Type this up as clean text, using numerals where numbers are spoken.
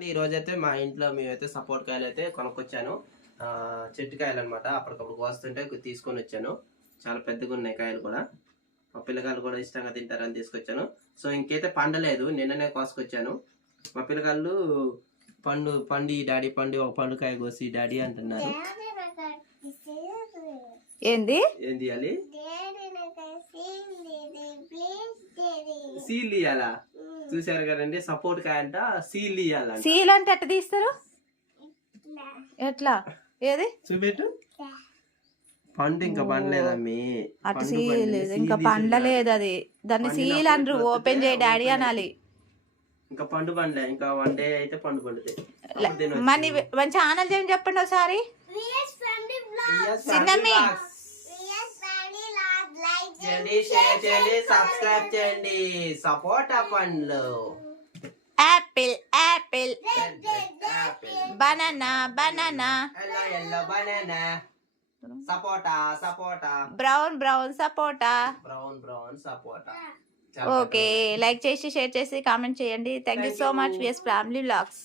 ఈ రోజైతే మా ఇంట్లో మేమైతే సపోర్ట్ కాయలు అయితే కొనుక్కొచ్చాను. చెట్టు కాయలు అనమాట. అప్పటికప్పుడు కోస్తుంటే తీసుకొని వచ్చాను. చాలా పెద్దగా ఉన్నాయి కాయలు కూడా. మా పిల్లగాళ్ళు కూడా ఇష్టంగా తింటారని తీసుకొచ్చాను. సో ఇంకైతే పండలేదు, నిన్ననే కోసుకొచ్చాను. మా పిల్లగాళ్ళు పండు డాడీ పండు ఒక పండుకాయ కోసి డాడీ అంటున్నారు. ఏంది ఏంది అది? సీల్ ఇయ్యాలా? చూసారు కదండి, సపోర్ట్ కాయ అంట సీల్ ఇయ్యాల. సీల్ అంటే ఎట్ట తీస్తారు? ఎట్లా? ఏది చూపెట్టు. పండు ఇంకా పండలేదమ్మి. అటు సీల్ ఇంకా పండలేదు, అది దాన్ని సీల్ అంటారు. ఓపెన్ చేయి డాడీ అనాలి. ఇంకా పండు పండలే, ఇంకా 1 డే అయితే పండు పండుతాయి. మన ఛానల్ ఏం చెప్పండి ఒకసారి. షేర్ చేయండి, సబ్స్క్రైబ్ చేయండి. సపోటా పండ్లు, apple apple, banana banana, yellow banana, sapota sapota, brown brown sapota, brown sapota. Okay, like చేసి షేర్ చేసి కామెంట్ చేయండి. Thank you so much. VS family vlogs.